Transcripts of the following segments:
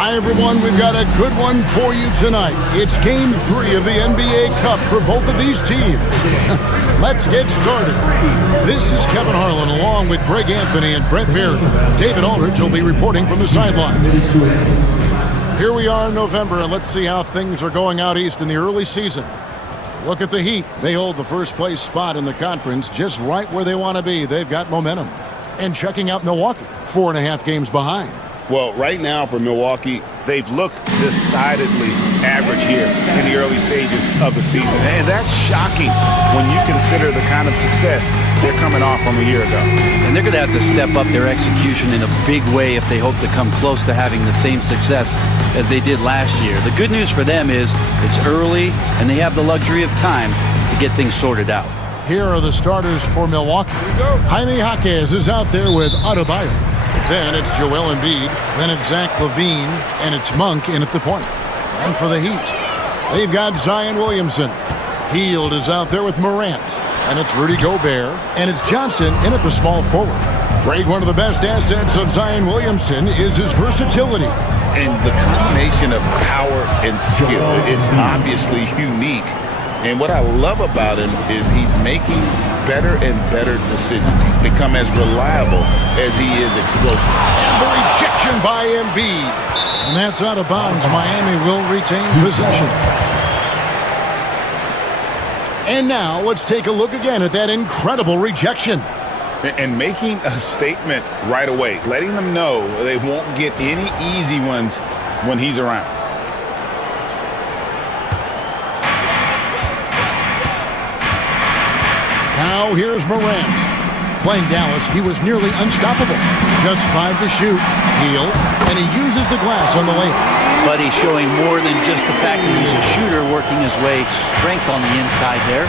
Hi, everyone. We've got a good one for you tonight. It's Game 3 of the NBA Cup for both of these teams. Let's get started. This is Kevin Harlan along with Greg Anthony and Brent Berry. David Aldridge will be reporting from the sideline. Here we are in November, and let's see how things are going out east in the early season. Look at the Heat. They hold the first-place spot in the conference just right where they want to be. They've got momentum. And checking out Milwaukee, 4.5 games behind. Well, right now for Milwaukee, they've looked decidedly average here in the early stages of the season. And that's shocking when you consider the kind of success they're coming off from a year ago. And they're going to have to step up their execution in a big way if they hope to come close to having the same success as they did last year. The good news for them is it's early and they have the luxury of time to get things sorted out. Here are the starters for Milwaukee. Jaime Jaquez is out there with Adebayo. Then it's Joel Embiid. Then it's Zach LaVine. And it's Monk in at the point. And for the Heat, they've got Zion Williamson. Hield is out there with Morant. And it's Rudy Gobert. And it's Johnson in at the small forward. Greg, one of the best assets of Zion Williamson is his versatility. And the combination of power and skill, it's obviously unique. And what I love about him is he's making better and better decisions. He's become as reliable as he is explosive. And the rejection by Embiid. And that's out of bounds. Miami will retain possession. And now let's take a look again at that incredible rejection. And making a statement right away, letting them know they won't get any easy ones when he's around. Now here's Morant. Playing Dallas, he was nearly unstoppable. Just 5 to shoot. Hield, and he uses the glass on the layup. But he's showing more than just the fact that he's a shooter, working his way strength on the inside there.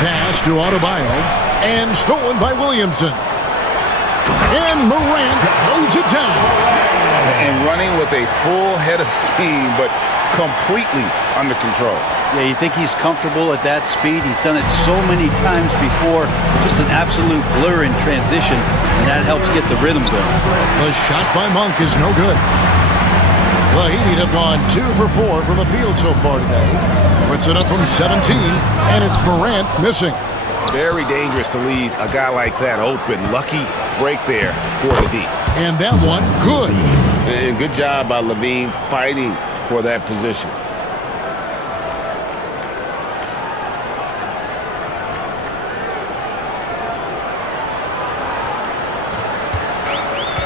Pass to Adebayo, and stolen by Williamson. And Morant throws it down. And running with a full head of steam, but completely under control. Yeah, you think he's comfortable at that speed? He's done it so many times before. Just an absolute blur in transition, and that helps get the rhythm going. The shot by Monk is no good. The Heat have gone 2 for 4 from the field so far today. Puts it up from 17, and it's Morant missing. Very dangerous to leave a guy like that open. Lucky break there for the D. And that one, good. And good job by LaVine fighting for that position.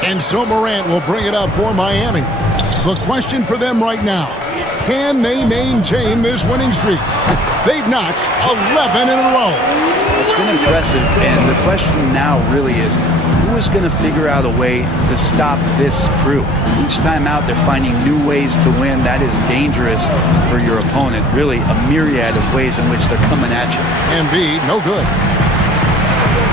And so Morant will bring it up for Miami. The question for them right now, can they maintain this winning streak? They've notched 11 in a row. It's been impressive, and the question now really is, who is going to figure out a way to stop this crew? Each time out, they're finding new ways to win. That is dangerous for your opponent. Really, a myriad of ways in which they're coming at you. Embiid, no good.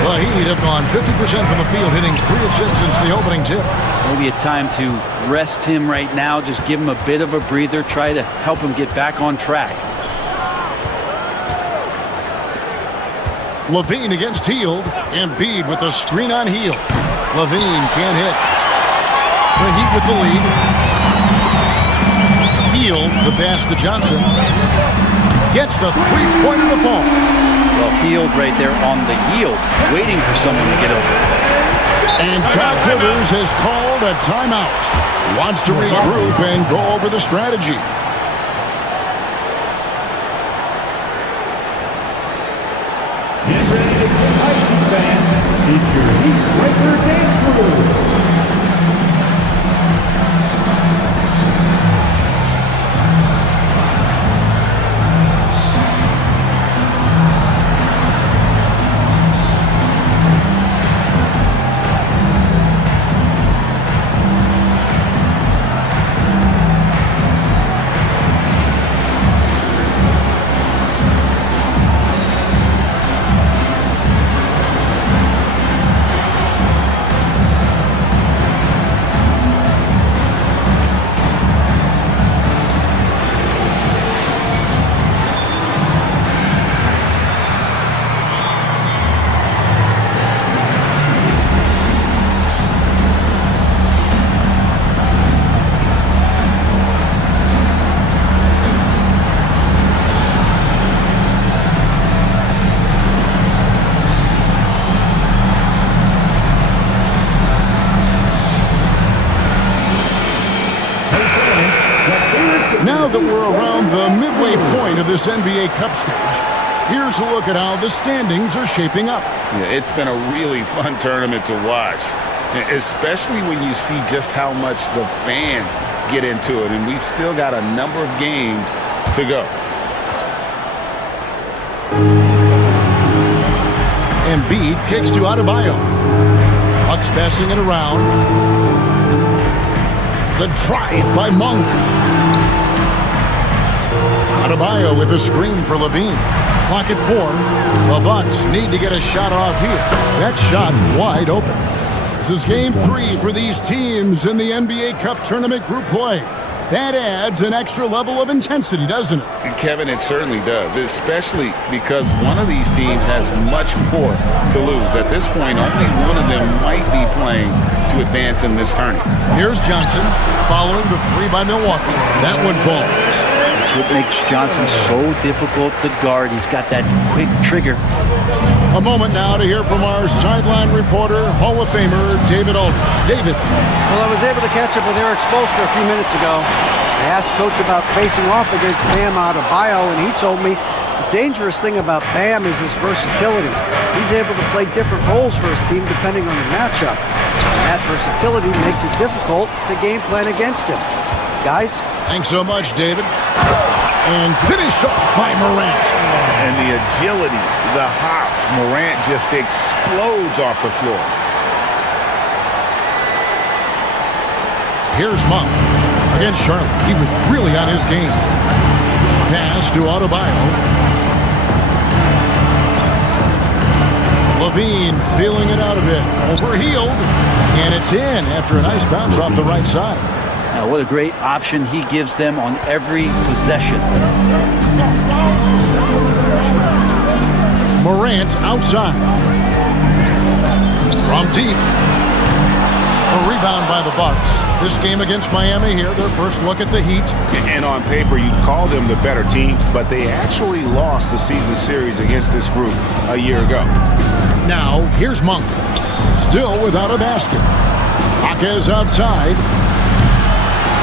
The Heat have gone 50% from the field, hitting 3 of 6 since the opening tip. Maybe a time to rest him right now. Just give him a bit of a breather. Try to help him get back on track. LaVine against Hield. Embiid with the screen on Hield. LaVine can't hit. The Heat with the lead. Hield, the pass to Johnson. Gets the three-pointer to fall. Well, Hield right there on the yield, waiting for someone to get open. And Doc Rivers has called a timeout. Wants to regroup and go over the strategy. Get ready to get hyped, fans. It's your Heat Breaker Dance Crew. Now that we're around the midway point of this NBA Cup stage, here's a look at how the standings are shaping up. Yeah, it's been a really fun tournament to watch, especially when you see just how much the fans get into it, and we've still got a number of games to go. Embiid kicks to Adebayo. Bucks passing it around. The drive by Monk. Adebayo with a screen for Levine. Clock at 4. The Bucks need to get a shot off here. That shot wide open. This is game 3 for these teams in the NBA Cup Tournament group play. That adds an extra level of intensity, doesn't it? Kevin, it certainly does, especially because one of these teams has much more to lose. At this point, only one of them might be playing to advance in this tournament. Here's Johnson following the 3 by Milwaukee. That one falls. That's what makes Johnson so difficult to guard. He's got that quick trigger. A moment now to hear from our sideline reporter, Hall of Famer David Aldridge. David. Well, I was able to catch up with Eric Spoelstra a few minutes ago. I asked Coach about facing off against Bam Adebayo, and he told me the dangerous thing about Bam is his versatility. He's able to play different roles for his team depending on the matchup. And that versatility makes it difficult to game plan against him. Guys? Thanks so much, David. And finished off by Morant. And the agility, the hops, Morant just explodes off the floor. Here's Monk against Charlotte. He was really on his game. Pass to Adebayo. Levine feeling it out a bit. Overhealed. And it's in after a nice bounce off the right side. Now, what a great option he gives them on every possession. Morant outside. From deep. A rebound by the Bucks. This game against Miami here, their first look at the Heat. And on paper, you call them the better team, but they actually lost the season series against this group a year ago. Now, here's Monk. Still without a basket. Jaquez outside.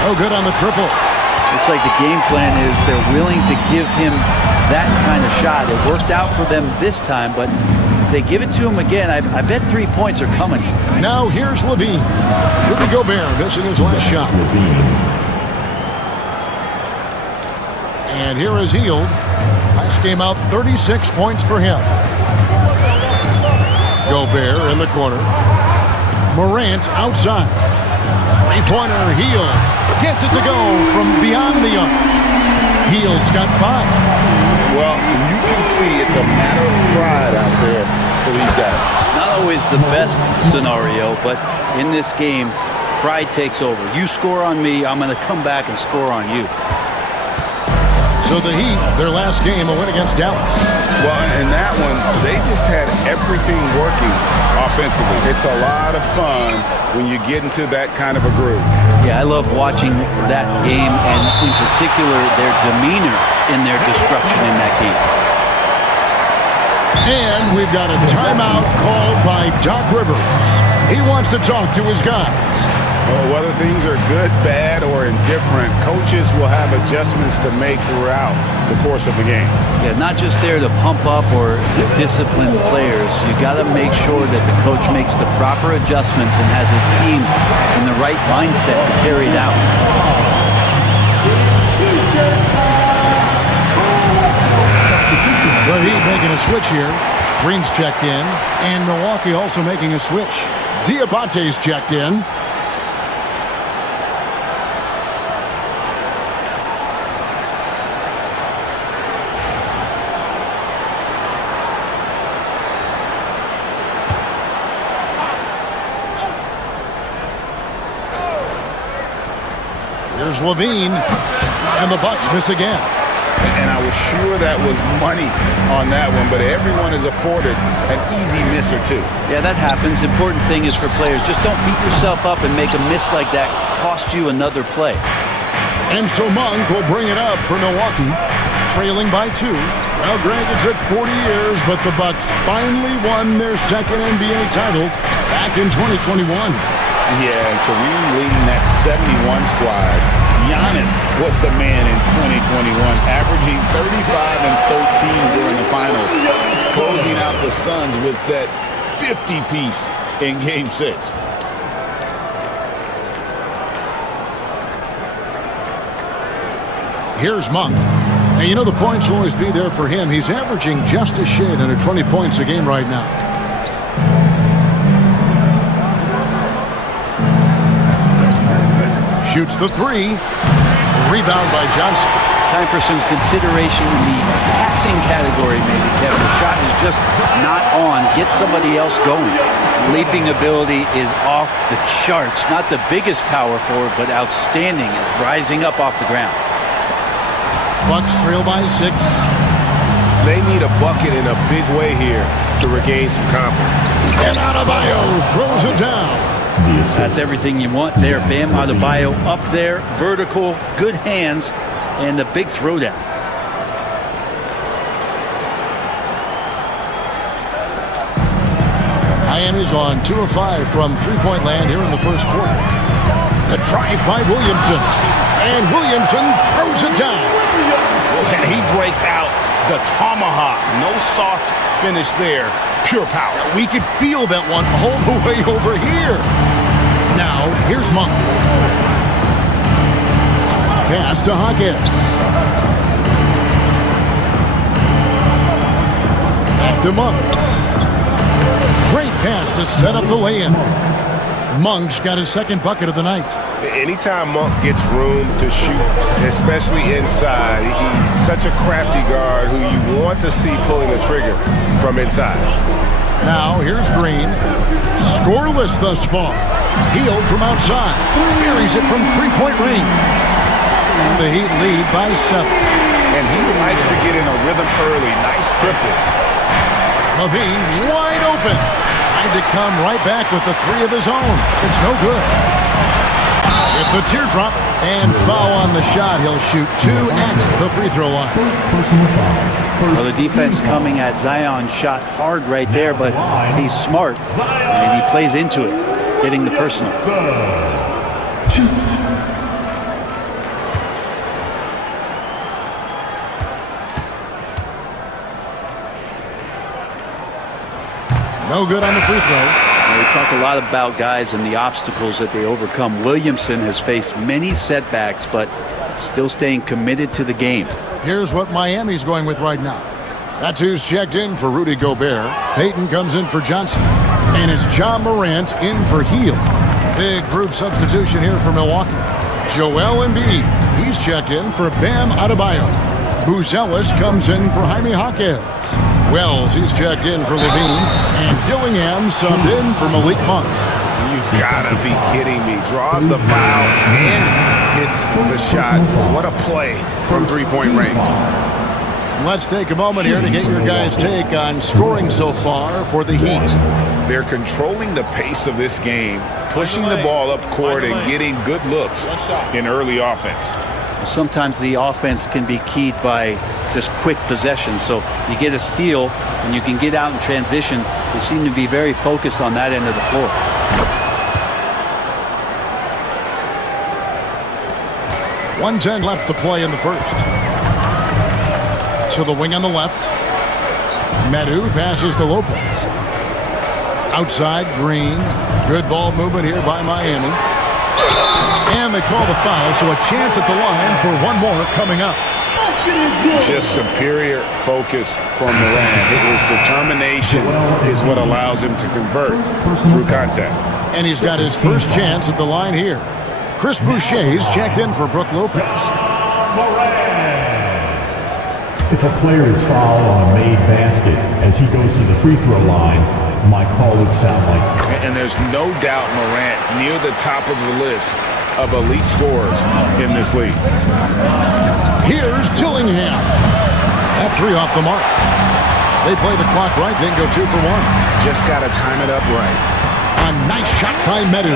Oh, good on the triple. Looks like the game plan is they're willing to give him that kind of shot. It worked out for them this time, but if they give it to him again, I bet 3 points are coming. Now here's Levine. Rudy Gobert missing his last shot. And here is Hield. Last game out, 36 points for him. Gobert in the corner. Morant outside. Three-pointer, Hield. Gets it to go from beyond the arc. Hield's got 5. Well, you can see it's a matter of pride out there for these guys. Not always the best scenario, but in this game, pride takes over. You score on me, I'm going to come back and score on you. So the Heat, their last game, a win against Dallas. Well, in that one, they just had everything working offensively. It's a lot of fun when you get into that kind of a groove. Yeah, I love watching that game, and in particular, their demeanor in their destruction in that game. And we've got a timeout called by Doc Rivers. He wants to talk to his guys. Well, whether things are good, bad, or indifferent, coaches will have adjustments to make throughout the course of the game. Yeah, not just there to pump up or to discipline players. You got to make sure that the coach makes the proper adjustments and has his team in the right mindset to carry it out. The Heat making a switch here. Green's checked in, and Milwaukee also making a switch. Diabate's checked in. Here's Levine, and the Bucks miss again. And I was sure that was money on that one, but everyone is afforded an easy miss or two. Yeah, that happens. Important thing is for players, just don't beat yourself up and make a miss like that cost you another play. And so Monk will bring it up for Milwaukee, trailing by 2. Well, Greg, it took 40 years, but the Bucks finally won their second NBA title back in 2021. Yeah, and Kareem leading that 71 squad. Giannis was the man in 2021, averaging 35 and 13 during the finals, closing out the Suns with that 50-piece in Game 6. Here's Monk. And you know the points will always be there for him. He's averaging just a shade under 20 points a game right now. Shoots the three. Rebound by Johnson. Time for some consideration in the passing category, maybe, Kevin. The shot is just not on. Get somebody else going. Leaping ability is off the charts. Not the biggest power forward, but outstanding and rising up off the ground. Bucks trail by 6. They need a bucket in a big way here to regain some confidence. And Adebayo throws it down. That's everything you want there. Bam Adebayo up there, vertical, good hands, and the big throwdown. Miami's on 2 of 5 from three-point land here in the first quarter. The drive by Williamson. And Williamson throws it down. And he breaks out the tomahawk. No soft finish there. Pure power. We could feel that one all the way over here. Now, here's Monk. Pass to Hawkins. Back to Monk. Great pass to set up the lay-in. Monk's got his second bucket of the night. Anytime Monk gets room to shoot, especially inside, he's such a crafty guard who you want to see pulling the trigger from inside. Now, here's Green. Scoreless thus far. Healed from outside. Buries it from three-point range. And the Heat lead by 7. And he likes to get in a rhythm early. Nice triple. Levine wide open. Tried to come right back with the three of his own. It's no good. With the teardrop and foul on the shot, he'll shoot 2 at the free throw line. Well, the defense coming at Zion's shot hard right there, but he's smart and he plays into it, getting the personal. No good on the free throw. We talk a lot about guys and the obstacles that they overcome. Williamson has faced many setbacks, but still staying committed to the game. Here's what Miami's going with right now. That's who's checked in for Rudy Gobert. Payton comes in for Johnson. And it's John Morant in for Hield. Big group substitution here for Milwaukee. Joel Embiid. He's checked in for Bam Adebayo. Buzelis comes in for Jaime Hawkins. Wells, he's checked in for Levine. And Dillingham subbed in for Malik Monk. You've got to be kidding me. Draws the foul and hits the shot. What a play from three-point range. Let's take a moment here to get your guys' take on scoring so far for the Heat. They're controlling the pace of this game, pushing the ball up court and getting good looks in early offense. Sometimes the offense can be keyed by just quick possession. So you get a steal and you can get out in transition. They seem to be very focused on that end of the floor. .110 left to play in the first. To the wing on the left. Medu passes to Lopez. Outside, Green. Good ball movement here by Miami. And they call the foul, so a chance at the line for one more coming up. Just superior focus from Morant. His determination is what allows him to convert through contact. And he's got his first chance at the line here. Chris Boucher's checked in for Brook Lopez. If a player is fouled on a made basket as he goes to the free throw line, my call would sound like. And there's no doubt Morant near the top of the list of elite scorers in this league. Here's Dillingham. That three off the mark. They play the clock right, then go 2 for 1. Just got to time it up right. A nice shot by Medu.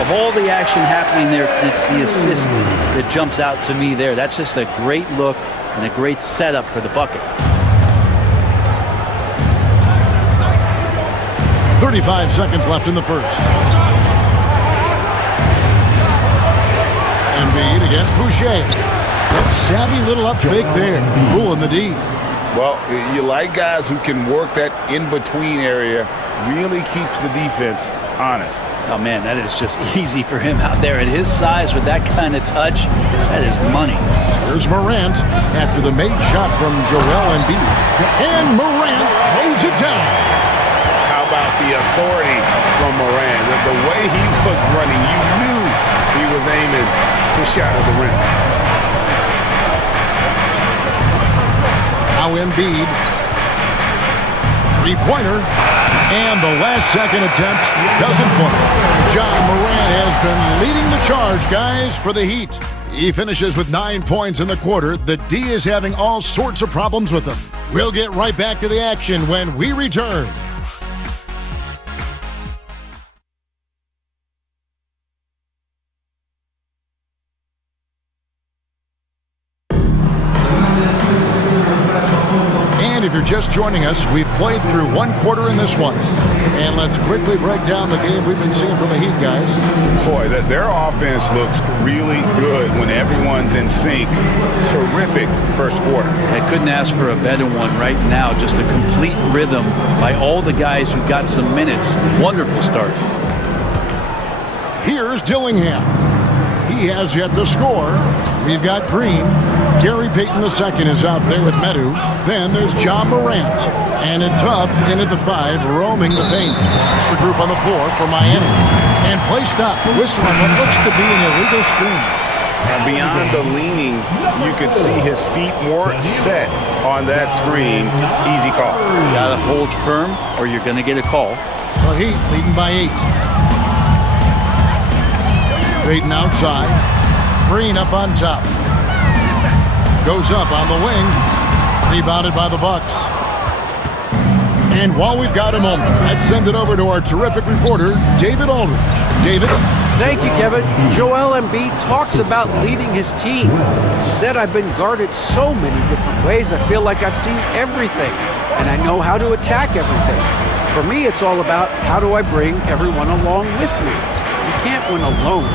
Of all the action happening there, it's the assist that jumps out to me there. That's just a great look and a great setup for the bucket. 35 seconds left in the first. And Embiid against Boucher. That savvy little up fake there, fooling the D. Well, you like guys who can work that in-between area, really keeps the defense honest. Oh, man, that is just easy for him out there. At his size with that kind of touch, that is money. Here's Morant after the made shot from Joel Embiid. And Morant throws it down. How about the authority from Morant? The way he was running, you knew he was aiming to shatter the rim. Now Embiid. Three-pointer. And the last second attempt doesn't fall. John Morant has been leading the charge, guys, for the Heat. He finishes with 9 points in the quarter. The D is having all sorts of problems with him. We'll get right back to the action when we return. And if you're just joining us, we've played through one quarter in this one. And let's quickly break down the game we've been seeing from the Heat, guys. Boy, their offense looks really good when everyone's in sync. Terrific first quarter. I couldn't ask for a better one right now. Just a complete rhythm by all the guys who got some minutes. Wonderful start. Here's Dillingham. He has yet to score. We've got Green. Gary Payton II is out there with Medu. Then there's John Morant. And it's Huff in at the 5, roaming the paint. It's the group on the floor for Miami. And play stops. Whistle on what looks to be an illegal screen. And beyond the leaning, you could see his feet weren't set on that screen. Easy call. You gotta hold firm or you're gonna get a call. The Heat leading by 8. Payton outside. Green up on top. Goes up on the wing. Rebounded by the Bucks. And while we've got a moment, let's send it over to our terrific reporter, David Aldridge. David? Thank you, Kevin. Joel Embiid talks about leading his team. He said, I've been guarded so many different ways. I feel like I've seen everything, and I know how to attack everything. For me, it's all about how do I bring everyone along with me. You can't win alone.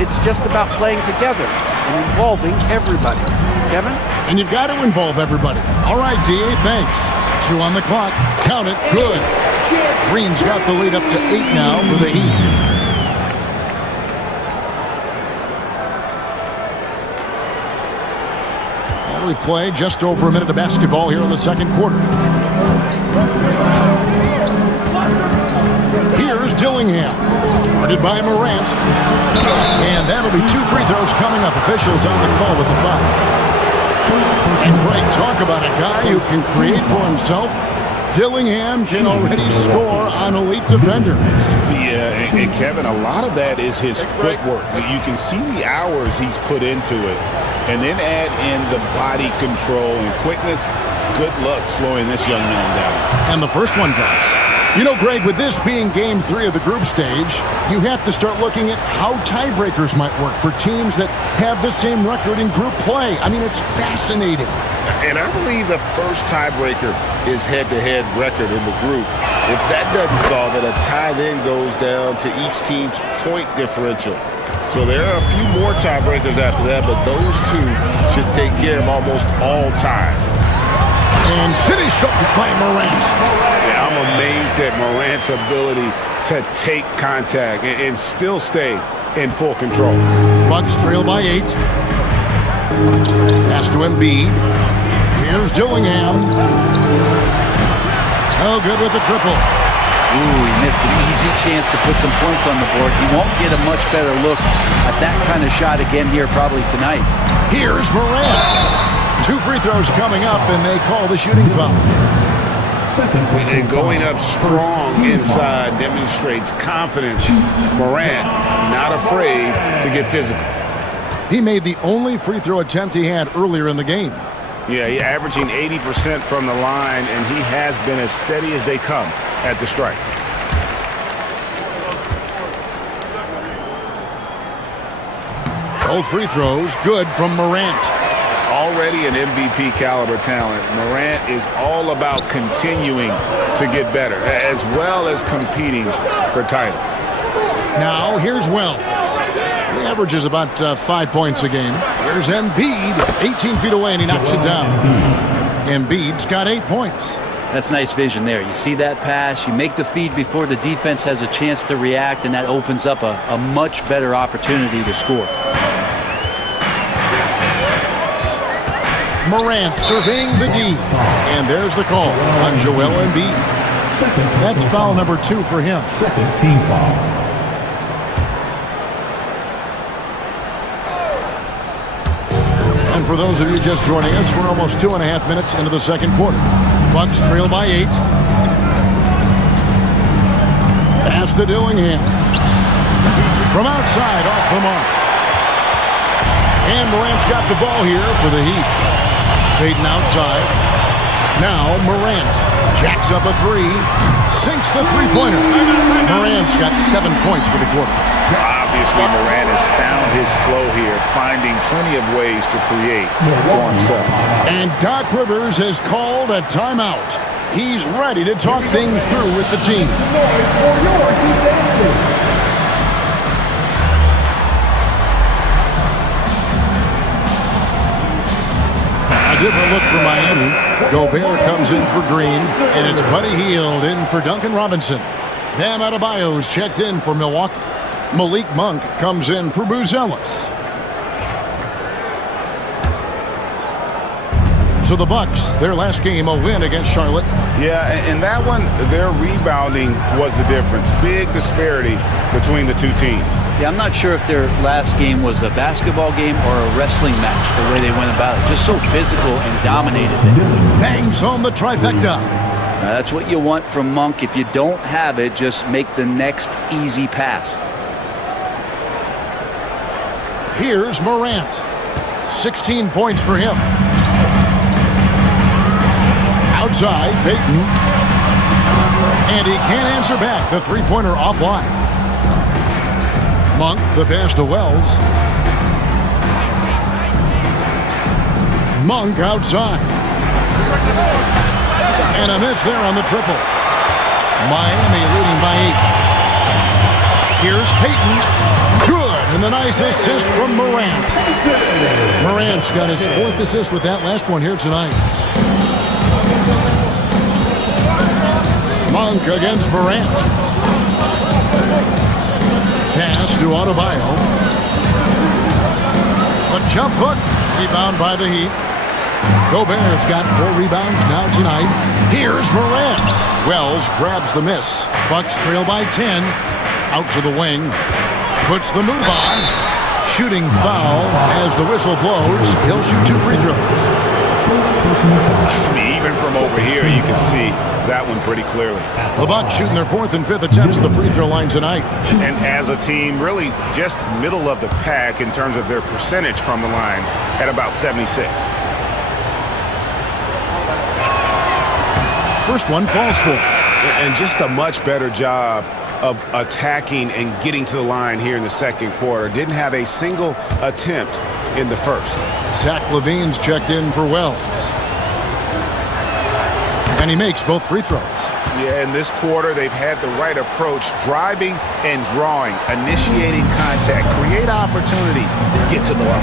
It's just about playing together and involving everybody. Kevin? And you've got to involve everybody. All right, D.A., thanks. 2 on the clock. Count it. Good. Green's got the lead up to 8 now for the Heat. And we play just over a minute of basketball here in the second quarter. Here's Dillingham. Guarded by Morant. And that'll be 2 free throws coming up. Officials on the call with the foul. And great talk about a guy who can create for himself. Dillingham can already score on elite defenders. Yeah, and Kevin, a lot of that is his footwork. You can see the hours he's put into it. And then add in the body control and quickness. Good luck slowing this young man down. And the first one drops. You know, Greg, with this being game 3 of the group stage, you have to start looking at how tiebreakers might work for teams that have the same record in group play. I mean, it's fascinating. And I believe the first tiebreaker is head-to-head record in the group. If that doesn't solve it, a tie then goes down to each team's point differential. So there are a few more tiebreakers after that, but those 2 should take care of almost all ties. And finished up by Morant. Yeah, I'm amazed at Morant's ability to take contact and still stay in full control. Bucks trail by 8. Pass to Embiid. Here's Dillingham. Oh, good with the triple. Ooh, he missed an easy chance to put some points on the board. He won't get a much better look at that kind of shot again here probably tonight. Here's Morant. 2 free throws coming up, and they call the shooting foul. And going up strong inside demonstrates confidence. Morant not afraid to get physical. He made the only free throw attempt he had earlier in the game. Yeah, he's averaging 80% from the line, and he has been as steady as they come at the stripe. Both free throws good from Morant. Already an MVP caliber talent, Morant is all about continuing to get better, as well as competing for titles. Now here's Wells. He averages about 5 points a game. Here's Embiid, 18 feet away, and he knocks it down. Embiid's got 8 points. That's nice vision there. You see that pass, you make the feed before the defense has a chance to react, and that opens up a much better opportunity to score. Morant surveying the D. And there's the call on Joel Embiid. That's foul number 2 for him. Second team foul. And for those of you just joining us, we're almost 2.5 minutes into the second quarter. Bucks trail by 8. Pass to Dillingham. From outside, off the mark. And Morant's got the ball here for the Heat. Payton outside. Now Morant jacks up a 3. Sinks the three-pointer. Morant's got 7 points for the quarter. Obviously, Morant has found his flow here, finding plenty of ways to create for himself. And Doc Rivers has called a timeout. He's ready to talk things through with the team. A different look for Miami. Gobert comes in for Green, and it's Buddy Hield in for Duncan Robinson. Bam Adebayo's checked in for Milwaukee. Malik Monk comes in for Buzelis. So the Bucks, their last game, a win against Charlotte. Yeah, and that one, their rebounding was the difference. Big disparity between the two teams. Yeah, I'm not sure if their last game was a basketball game or a wrestling match, the way they went about it. Just so physical and dominated. Bangs home the trifecta. That's what you want from Monk. If you don't have it, just make the next easy pass. Here's Morant. 16 points for him. Outside, Payton. And he can't answer back. The three-pointer offline. Monk, the pass to Wells. Monk outside. And a miss there on the triple. Miami leading by 8. Here's Payton. Good. And the nice assist from Morant. Morant's got his 4th assist with that last one here tonight. Monk against Morant. Pass to Adebayo. A jump hook. Rebound by the Heat. Gobert's got 4 rebounds now tonight. Here's Morant. Wells grabs the miss. Bucks trail by 10. Out to the wing. Puts the move on. Shooting foul as the whistle blows. He'll shoot 2 free throws. Even from over here, you can see that one pretty clearly. The Bucks shooting their 4th and 5th attempts at the free throw line tonight. And as a team, really just middle of the pack in terms of their percentage from the line at about 76. First one falls for. And just a much better job of attacking and getting to the line here in the second quarter. Didn't have a single attempt in the first. Zach LaVine's checked in for Wells. And he makes both free throws. Yeah, in this quarter, they've had the right approach, driving and drawing, initiating contact, create opportunities, get to the line.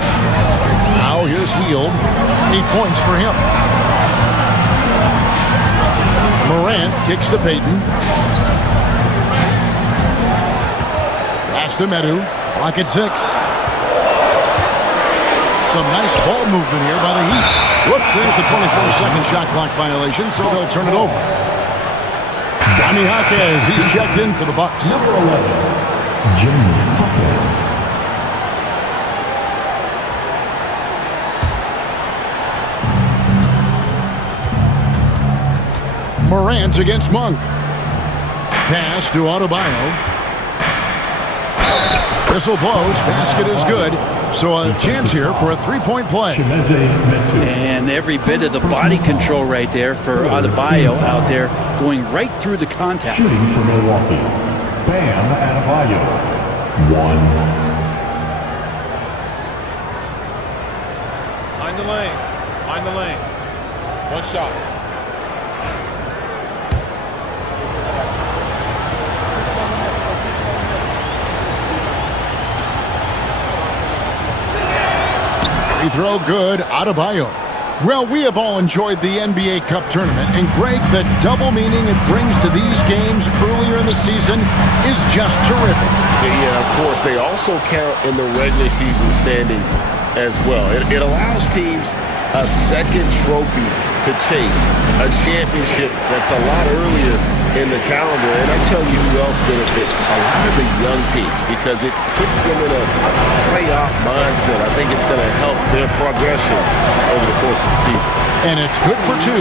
Now here's Hield. 8 points for him. Morant kicks to Payton. Pass to Medu. Clock at 6. Some nice ball movement here by the Heat. Whoops, there's the 24-second shot clock violation, so they'll turn it over. Donnie Jaquez, he's checked in for the Bucks. Number 11, Jimmy Jaquez. Morant against Monk. Pass to Adebayo. Whistle blows. Basket is good. So a chance here for a three-point play. And every bit of the body control right there for Adebayo out there, going right through the contact. Shooting for Milwaukee, Bam Adebayo. 1. Mind the lanes. Mind the lanes. 1 shot. Free throw good, Adebayo. Well, we have all enjoyed the NBA Cup tournament, and Greg, the double meaning it brings to these games earlier in the season is just terrific. Yeah, of course, they also count in the regular season standings as well. It allows teams a second trophy to chase, a championship that's a lot earlier in the calendar. And I'll tell you who else benefits, a lot of the young teams, because it puts them in a playoff mindset. I think it's going to help their progression over the course of the season. And it's good for 2.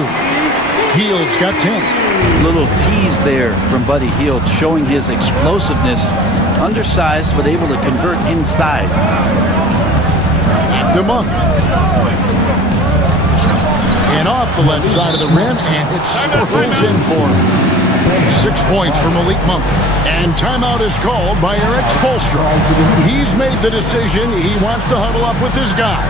Hield's got 10. Little tease there from Buddy Hield, showing his explosiveness. Undersized, but able to convert inside. The Monk. And off the left side of the rim, and it swirls in for him. 6 points for Malik Monk. And timeout is called by Eric Spoelstra. He's made the decision. He wants to huddle up with his guy.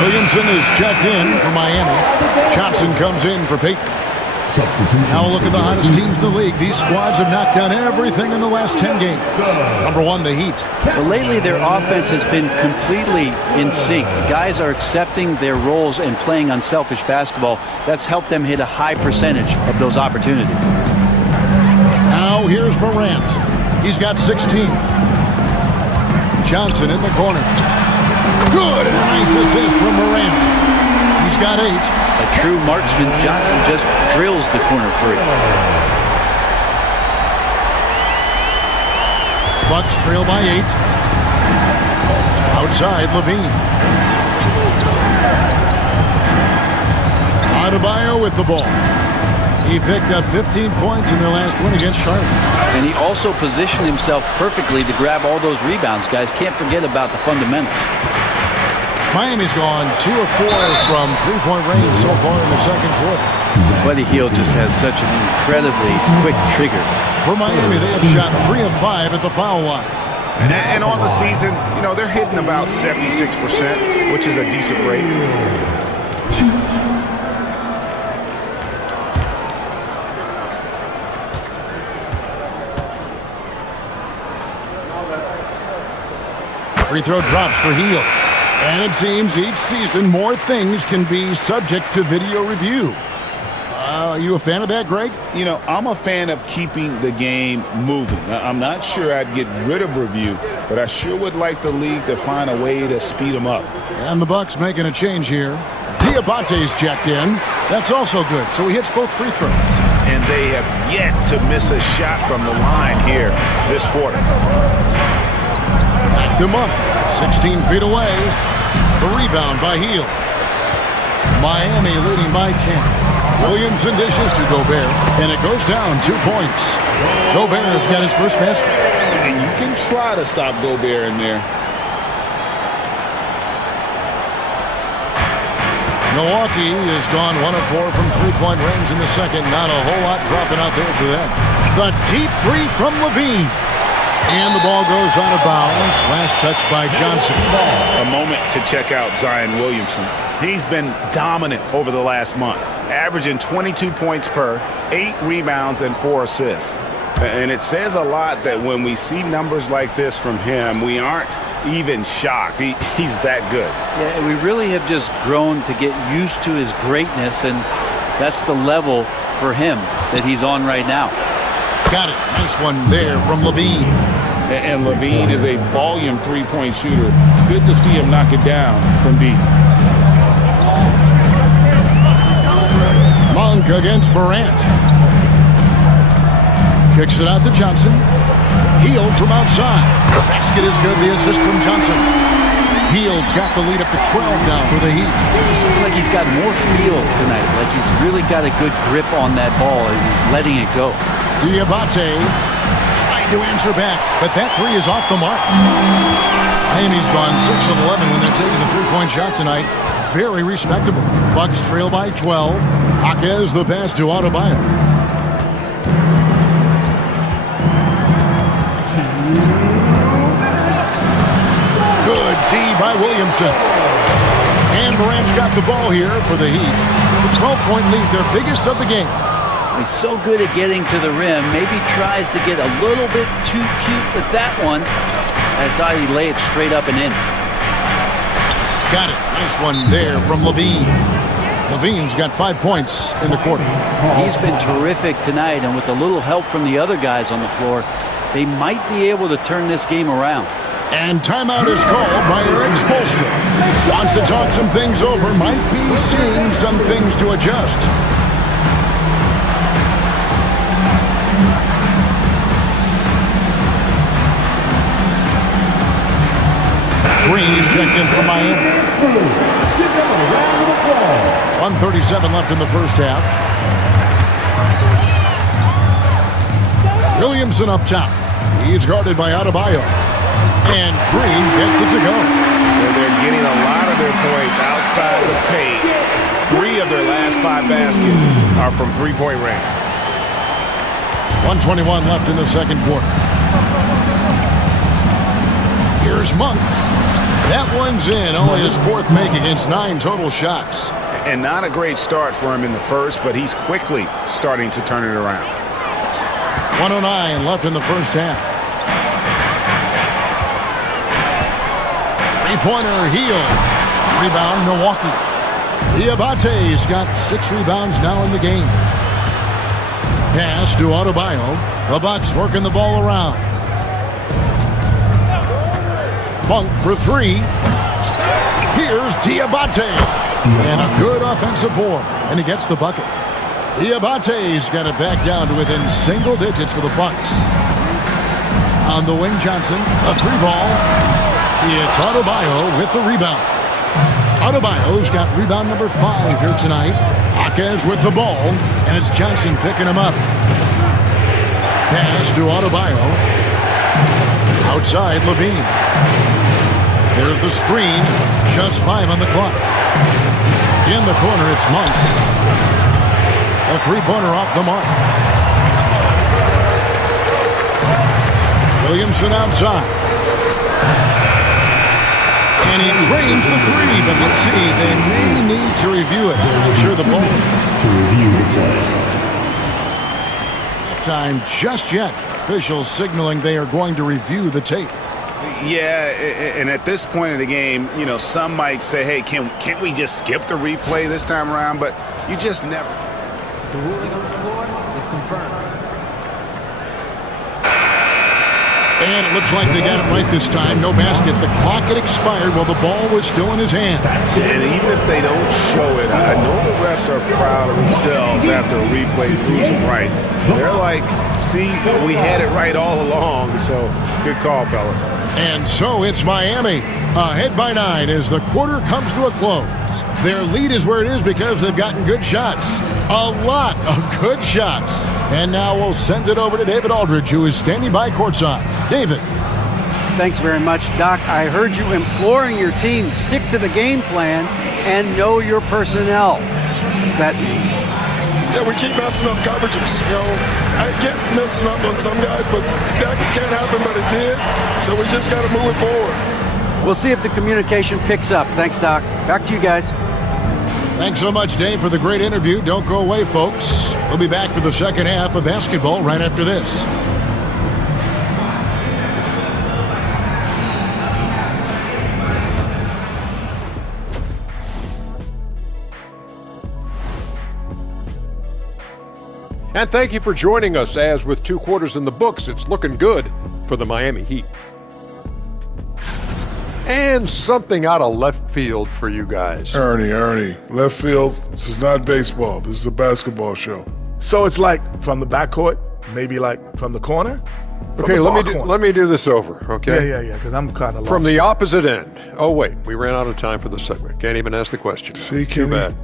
Williamson is checked in for Miami. Johnson comes in for Peyton. Now look at the hottest teams in the league. These squads have knocked down everything in the last 10 games. Number 1, the Heat. But lately their offense has been completely in sync. Guys are accepting their roles and playing unselfish basketball. That's helped them hit a high percentage of those opportunities. Now here's Morant. He's got 16. Johnson in the corner. Good, and a nice assist from Morant. He's got 8. A true marksman, Johnson just drills the corner 3. Bucks trail by 8. Outside, Levine. Adebayo with the ball. He picked up 15 points in their last win against Charlotte. And he also positioned himself perfectly to grab all those rebounds. Guys, can't forget about the fundamentals. Miami's gone 2 of 4 from three-point range so far in the second quarter. Buddy Hield just has such an incredibly quick trigger. For Miami, they have shot 3 of 5 at the foul line. And on the season, you know, they're hitting about 76%, which is a decent rate. Free throw drops for Hield. And it seems each season more things can be subject to video review. Are you a fan of that, Greg? You know, I'm a fan of keeping the game moving. I'm not sure I'd get rid of review, but I sure would like the league to find a way to speed them up. And the Bucks making a change here. Diabate's checked in. That's also good, so he hits both free throws. And they have yet to miss a shot from the line here this quarter. Back them up, 16 feet away. The rebound by Hield. Miami leading by 10. Williamson dishes to Gobert, and it goes down 2 points. Gobert's got his first basket. And you can try to stop Gobert in there. Milwaukee has gone 1 of 4 from three-point range in the second. Not a whole lot dropping out there for them. The deep 3 from Levine. And the ball goes out of bounds. Last touch by Johnson. A moment to check out Zion Williamson. He's been dominant over the last month, averaging 22 points per, 8 rebounds, and 4 assists. And it says a lot that when we see numbers like this from him, we aren't even shocked. He's that good. Yeah, we really have just grown to get used to his greatness, and that's the level for him that he's on right now. Got it. Nice one there from Levine. And Levine is a volume three-point shooter. Good to see him knock it down from deep. Monk against Morant. Kicks it out to Johnson. Hield from outside. The basket is good. The assist from Johnson. Hield's got the lead up to 12 now for the Heat. Seems like he's got more feel tonight. Like he's really got a good grip on that ball as he's letting it go. Diabate Trying to answer back, but that three is off the mark. Miami's gone 6 of 11 when they're taking the three-point shot tonight. Very respectable. Bucks trail by 12. Jaquez the pass to Adebayo. Good D by Williamson. And Morant's got the ball here for the Heat. The 12-point lead, their biggest of the game. He's so good at getting to the rim. Maybe tries to get a little bit too cute with that one. I thought he'd lay it straight up and in. Got it. Nice one there from Levine. Levine's got 5 points in the quarter. He's been terrific tonight, and with a little help from the other guys on the floor, they might be able to turn this game around. And timeout is called by Eric Spoelstra. Wants to talk some things over. Might be seeing some things to adjust. Green is checked in from Miami. 1:37 left in the first half. Williamson up top. He's guarded by Adebayo. And Green gets it to go. They're getting a lot of their points outside the paint. 3 of their last 5 baskets are from three-point range. 1:21 left in the second quarter. Here's Monk. That one's in. Only his 4th make against 9 total shots. And not a great start for him in the first, but he's quickly starting to turn it around. 1:09 left in the first half. Three-pointer, Heel. Rebound, Milwaukee. Diabate's got 6 rebounds now in the game. Pass to Adebayo. The Bucks working the ball around. Monk for 3. Here's Diabate. And a good offensive board. And he gets the bucket. Diabate's got it back down to within single digits for the Bucks. On the wing, Johnson. A 3-ball. It's Adebayo with the rebound. Adebayo's got rebound number 5 here tonight. Jaquez with the ball. And it's Johnson picking him up. Pass to Adebayo. Outside, Levine. There's the screen. Just 5 on the clock. In the corner, it's Monk. A 3-pointer off the mark. Williamson outside. And he drains the 3, but let's see. They may need to review it. I'm not sure the ball To review the play. time just yet. Officials signaling they are going to review the tape. Yeah, and at this point of the game, you know, some might say, hey, can't we just skip the replay this time around? But you just never. The ruling on the floor is confirmed. And it looks like they got it right this time. No basket. The clock had expired while the ball was still in his hand. And even if they don't show it, I know the refs are proud of themselves after a replay proves them right. They're like, see, we had it right all along. So good call, fellas. And so it's Miami ahead by 9 as the quarter comes to a close. Their lead is where it is because they've gotten good shots. A lot of good shots. And now we'll send it over to David Aldridge, who is standing by courtside. David. Thanks very much, Doc. I heard you imploring your team, stick to the game plan and know your personnel. What does that mean? Yeah, we keep messing up coverages. You know, I get messing up on some guys, but that can't happen, but it did. So we just got to move it forward. We'll see if the communication picks up. Thanks, Doc. Back to you guys. Thanks so much, Dave, for the great interview. Don't go away, folks. We'll be back for the second half of basketball right after this. And thank you for joining us, as with 2 quarters in the books, it's looking good for the Miami Heat. And something out of left field for you guys. Ernie, left field, this is not baseball. This is a basketball show. So it's like from the backcourt, maybe like from the corner? Okay, let me do this over, okay? Yeah, because I'm kind of lost. From the opposite end. Oh, wait, we ran out of time for the segment. Can't even ask the question. See, Too Kenny? bad.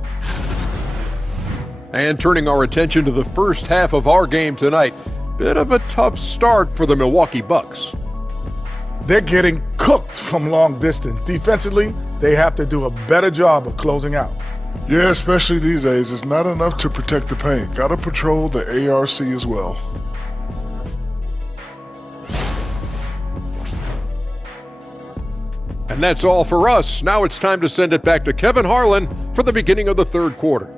And turning our attention to the first half of our game tonight, Bit of a tough start for the Milwaukee Bucks. They're getting cooked from long distance. Defensively, they have to do a better job of closing out. Yeah, especially these days. It's not enough to protect the paint. Got to patrol the ARC as well. And that's all for us. Now it's time to send it back to Kevin Harlan for the beginning of the third quarter.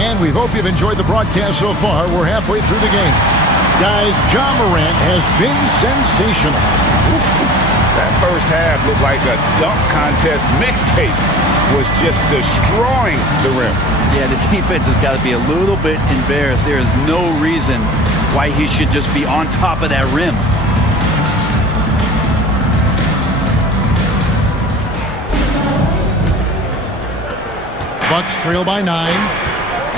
And we hope you've enjoyed the broadcast so far. We're halfway through the game. Guys, Ja Morant has been sensational. That first half looked like a dunk contest mixtape. Was just destroying the rim. Yeah, the defense has got to be a little bit embarrassed. There is no reason why he should just be on top of that rim. Bucks trail by 9.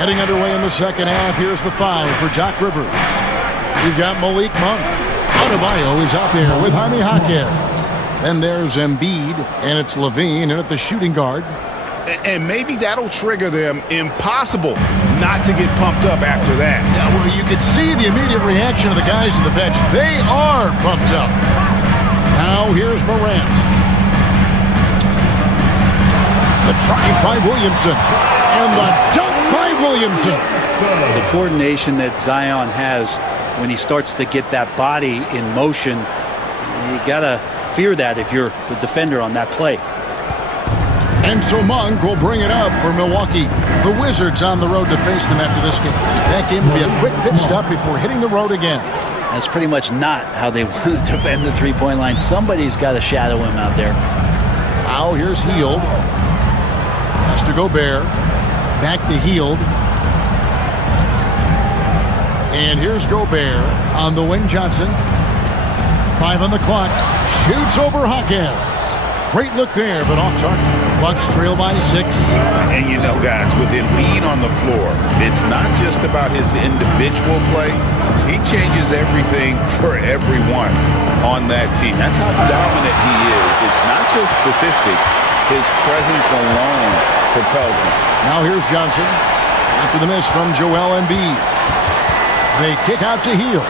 Heading underway in the second half. Here's the 5 for Doc Rivers. We've got Malik Monk. Adebayo is out there with Jaime Jaquez. Then there's Embiid, and it's Levine, and at the shooting guard. And maybe that'll trigger them. Impossible not to get pumped up after that. Yeah, well, you could see the immediate reaction of the guys on the bench. They are pumped up. Now here's Morant. The drive by Williamson. And the dunk by Williamson. The coordination that Zion has when he starts to get that body in motion, you got to fear that if you're the defender on that play. And so Monk will bring it up for Milwaukee. The Wizards on the road to face them after this game. That game will be a quick pit stop before hitting the road again. That's pretty much not how they want to defend the three-point line. Somebody's got to shadow him out there. Now here's Hield. Has to Gobert. Back to Hield. And here's Gobert on the wing. Johnson. 5 on the clock. Shoots over Hawkins. Great look there, but off target. Bucks trail by 6. And you know, guys, with Embiid on the floor, it's not just about his individual play. He changes everything for everyone on that team. That's how dominant he is. It's not just statistics. His presence alone propels him. Now here's Johnson. After the miss from Joel Embiid. They kick out to Hield.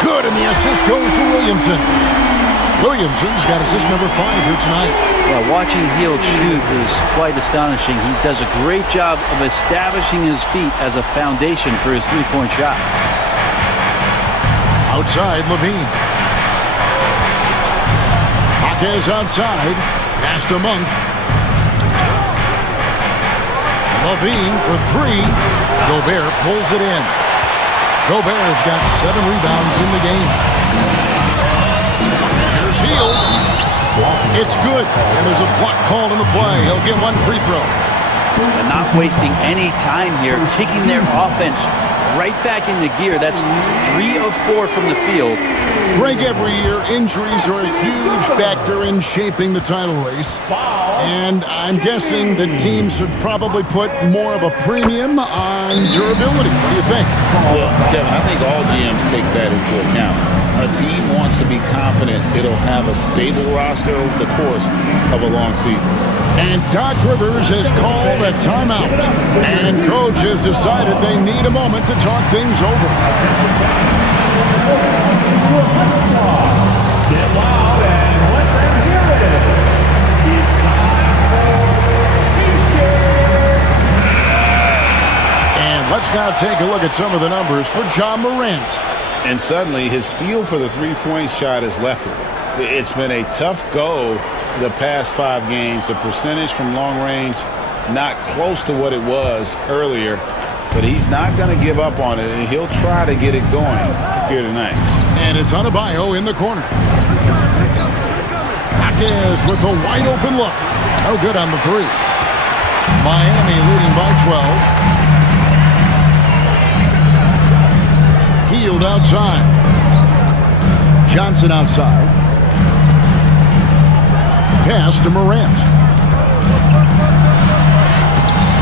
Good, and the assist goes to Williamson. Williamson's got assist number 5 here tonight. Yeah, watching Hield shoot is quite astonishing. He does a great job of establishing his feet as a foundation for his three-point shot. Outside, Levine. Jaquez outside. Pass to Monk. Levine for 3. Gobert pulls it in. Gobert's got 7 rebounds in the game. Here's Hield. It's good, and there's a block called in the play. He'll get 1 free throw. And not wasting any time here, kicking their offense right back into gear. That's 3 of 4 from the field. Greg, every year, injuries are a huge factor in shaping the title race. And I'm guessing that teams should probably put more of a premium on durability. What do you think? Well, Kevin, I think all GMs take that into account. A team wants to be confident it'll have a stable roster over the course of a long season. And Doc Rivers has called a timeout. And coach has decided they need a moment to talk things over. Get loud and let them hear it. It's time for T-shirt. And let's now take a look at some of the numbers for Ja Morant. And suddenly his feel for the three-point shot has left him. It's been a tough go the past 5 games. The percentage from long range not close to what it was earlier, but he's not going to give up on it, and he'll try to get it going here tonight. And it's Adebayo in the corner. Jaquez with a wide-open look. No good on the 3. Miami leading by 12. Hield outside. Johnson outside. Pass to Morant.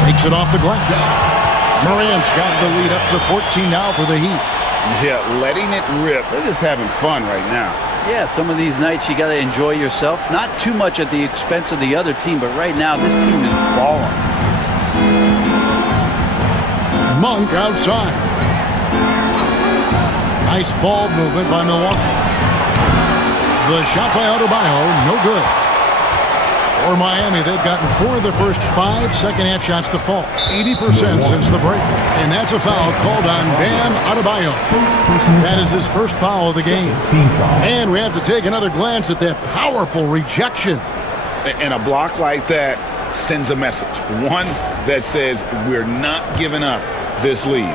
Takes it off the glass. Morant's got the lead up to 14 now for the Heat. Yeah, letting it rip. They're just having fun right now. Yeah, some of these nights you got to enjoy yourself. Not too much at the expense of the other team, but right now this team is balling. Monk outside. Nice ball movement by Milwaukee. The shot by Adebayo, no good. For Miami, they've gotten 4 of the first 5 second-half shots to fall. 80% since the break. And that's a foul called on Bam Adebayo. That is his first foul of the game. And we have to take another glance at that powerful rejection. And a block like that sends a message. One that says we're not giving up this lead.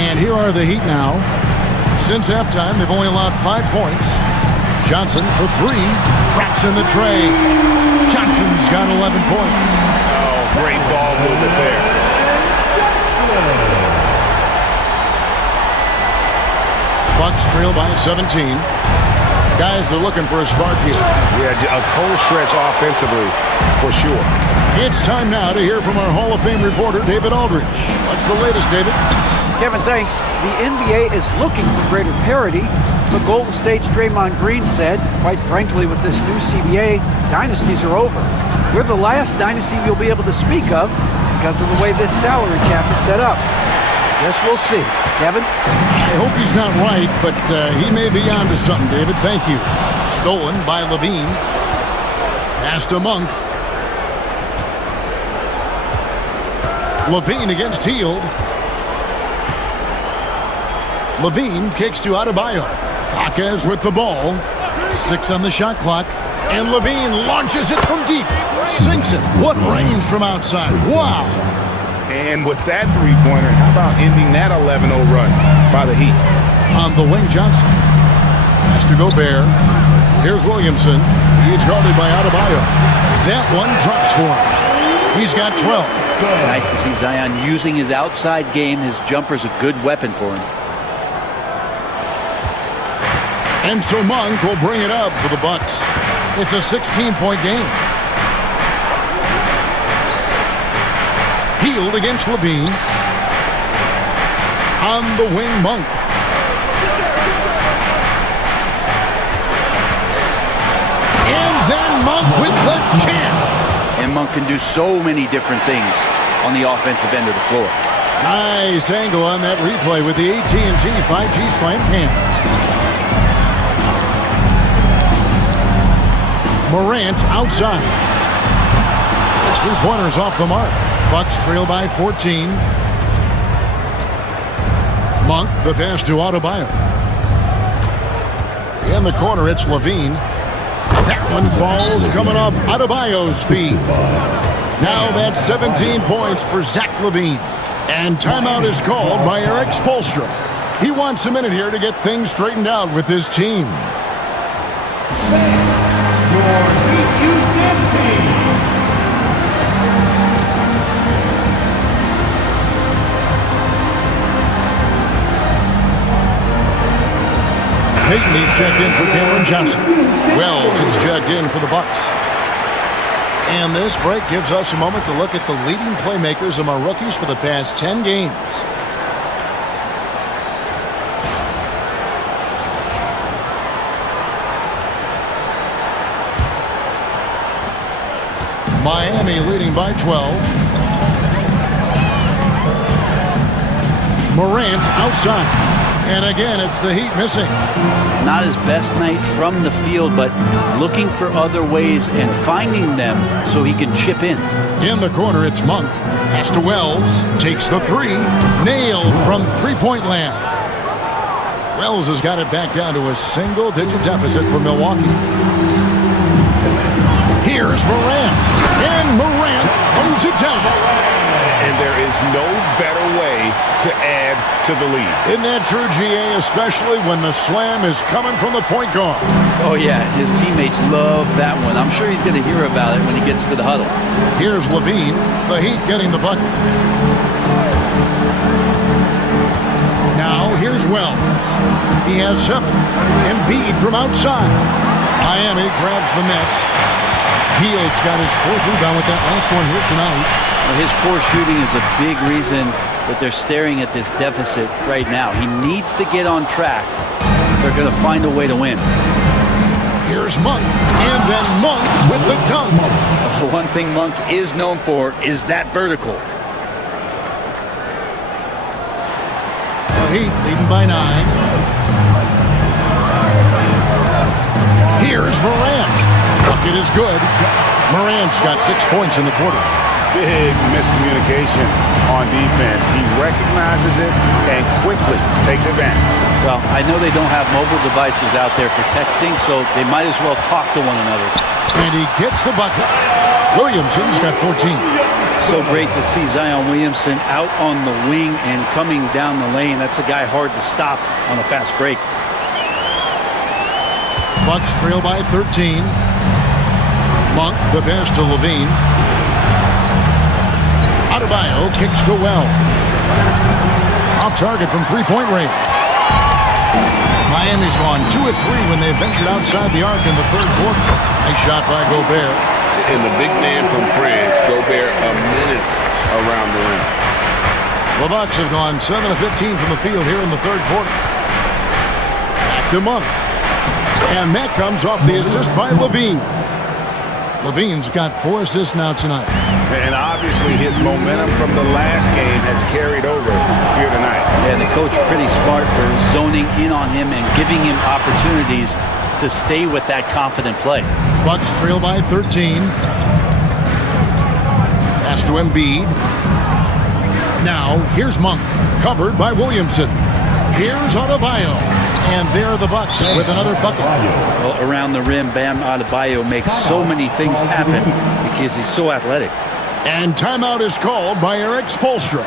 And here are the Heat now. Since halftime, they've only allowed 5 points. Johnson for 3, traps in the tray. Johnson's got 11 points. Oh, great ball movement there. Bucks trail by 17. Guys are looking for a spark here. Yeah, a cold stretch offensively, for sure. It's time now to hear from our Hall of Fame reporter, David Aldridge. What's the latest, David? Kevin, thanks. The NBA is looking for greater parity, but Golden State's Draymond Green said, quite frankly, with this new CBA, dynasties are over. We're the last dynasty you'll be able to speak of because of the way this salary cap is set up. Guess we'll see. Kevin? I hope he's not right, but he may be onto something, David. Thank you. Stolen by Levine. Pass to Monk. Levine against Hield. Levine kicks to Adebayo. Jaquez with the ball. 6 on the shot clock. And Levine launches it from deep. Sinks it. What range from outside. Wow. And with that three-pointer, how about ending that 11-0 run by the Heat? On the wing, Johnson. Has to Gobert. Here's Williamson. He's guarded by Adebayo. That one drops for him. He's got 12. Nice to see Zion using his outside game. His jumper's a good weapon for him. And so Monk will bring it up for the Bucks. It's a 16-point game. Hield against Levine. On the wing, Monk. And then Monk with the jam. And Monk can do so many different things on the offensive end of the floor. Nice angle on that replay with the AT&T 5G Slam Cam. Morant outside. His three-pointer's off the mark. Bucks trail by 14. Monk, the pass to Adebayo. In the corner, it's Levine. That one falls coming off Adebayo's feet. Now that's 17 points for Zach LaVine. And timeout is called by Eric Spoelstra. He wants a minute here to get things straightened out with his team. Payton, he's checked in for Cameron Johnson. Wells is checked in for the Bucks. And this break gives us a moment to look at the leading playmakers of our rookies for the past 10 games. Miami leading by 12. Morant outside. And again, it's the Heat missing. Not his best night from the field, but looking for other ways and finding them so he can chip in. In the corner, it's Monk. Pass to Wells. Takes the three. Nailed from three-point land. Wells has got it back down to a single-digit deficit for Milwaukee. Here's Morant. And Morant throws it down. And there is no better way to add to the lead. Isn't that true, GA, especially when the slam is coming from the point guard? Oh, yeah, his teammates love that one. I'm sure he's going to hear about it when he gets to the huddle. Here's Levine, the Heat getting the bucket. Now, here's Wells. He has 7. Embiid from outside. Miami grabs the miss. Hield's got his 4th rebound with that last one here tonight. Well, his poor shooting is a big reason that they're staring at this deficit right now. He needs to get on track if they're going to find a way to win. Here's Monk, and then Monk with the dunk. The one thing Monk is known for is that vertical. The Heat leading by 9. Here's Morant. Bucket is good. Morant's got 6 points in the quarter. Big miscommunication on defense. He recognizes it and quickly takes advantage. Well, I know they don't have mobile devices out there for texting, so they might as well talk to one another. And he gets the bucket. Williamson's got 14. So great to see Zion Williamson out on the wing and coming down the lane. That's a guy hard to stop on a fast break. Bucks trail by 13. Monk, the pass to Levine. Adebayo kicks to Wells. Off target from three-point range. Miami's gone 2 of 3 when they ventured outside the arc in the third quarter. Nice shot by Gobert. And the big man from France, Gobert, a menace around the rim. The Bucks have gone 7 of 15 from the field here in the third quarter. Back to Monk. And that comes off the assist by Levine. Levine's got 4 assists now tonight. And obviously his momentum from the last game has carried over here tonight. And the coach pretty smart for zoning in on him and giving him opportunities to stay with that confident play. Bucks trail by 13. Pass to Embiid. Now here's Monk, covered by Williamson. Here's Adebayo. And there are the Bucks with another bucket. Well, around the rim, Bam Adebayo makes so many things happen because he's so athletic. And timeout is called by Eric Spoelstra.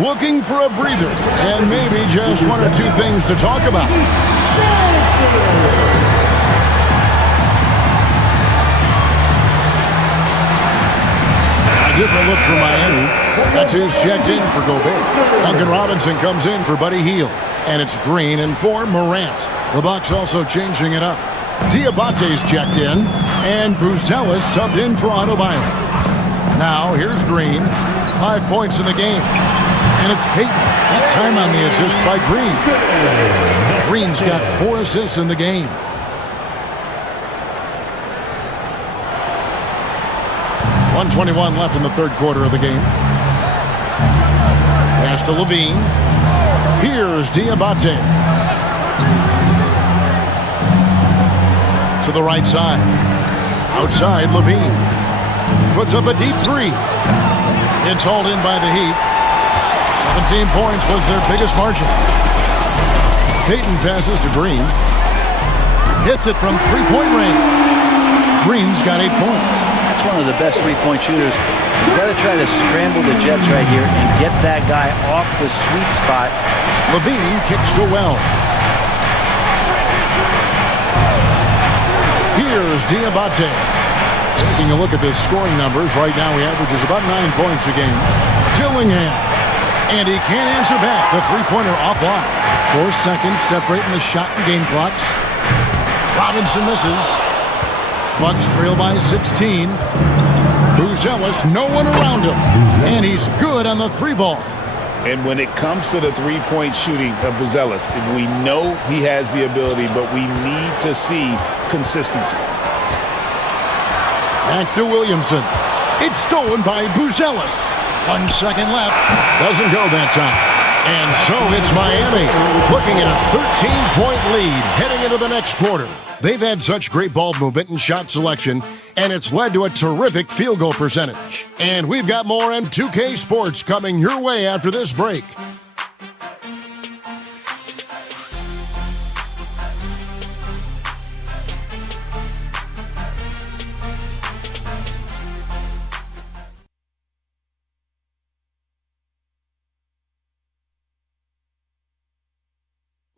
Looking for a breather and maybe just 1 or 2 things to talk about. A different look for Miami. Gato's checked in for Gobert. Duncan Robinson comes in for Buddy Hield. And it's Green and for Morant. The Bucks also changing it up. Diabate's checked in, and Buzelis subbed in for Adebayo. Now here's Green, 5 points in the game, and it's Payton. That time on the assist by Green. Green's got 4 assists in the game. .121 left in the third quarter of the game. Pass to Levine. Here's Diabate. To the right side. Outside, Levine. Puts up a deep 3. It's hauled in by the Heat. 17 points was their biggest margin. Payton passes to Green. Hits it from three-point range. Green's got 8 points. That's one of the best three-point shooters. You've got to try to scramble the Jets right here and get that guy off the sweet spot. Levine kicks to Wells. Here's Diabate. Taking a look at the scoring numbers, right now he averages about 9 points a game. Dillingham. And he can't answer back. The three-pointer offline. 4 seconds separating the shot and game clocks. Robinson misses. Bucks trail by 16. Buzelis, no one around him. And he's good on the 3-ball. And when it comes to the three-point shooting of Buzelis, we know he has the ability, but we need to see consistency. Back to Williamson. It's stolen by Buzelis. 1 second left. Doesn't go that time. And so it's Miami looking at a 13-point lead heading into the next quarter. They've had such great ball movement and shot selection, and it's led to a terrific field goal percentage. And we've got more M2K Sports coming your way after this break.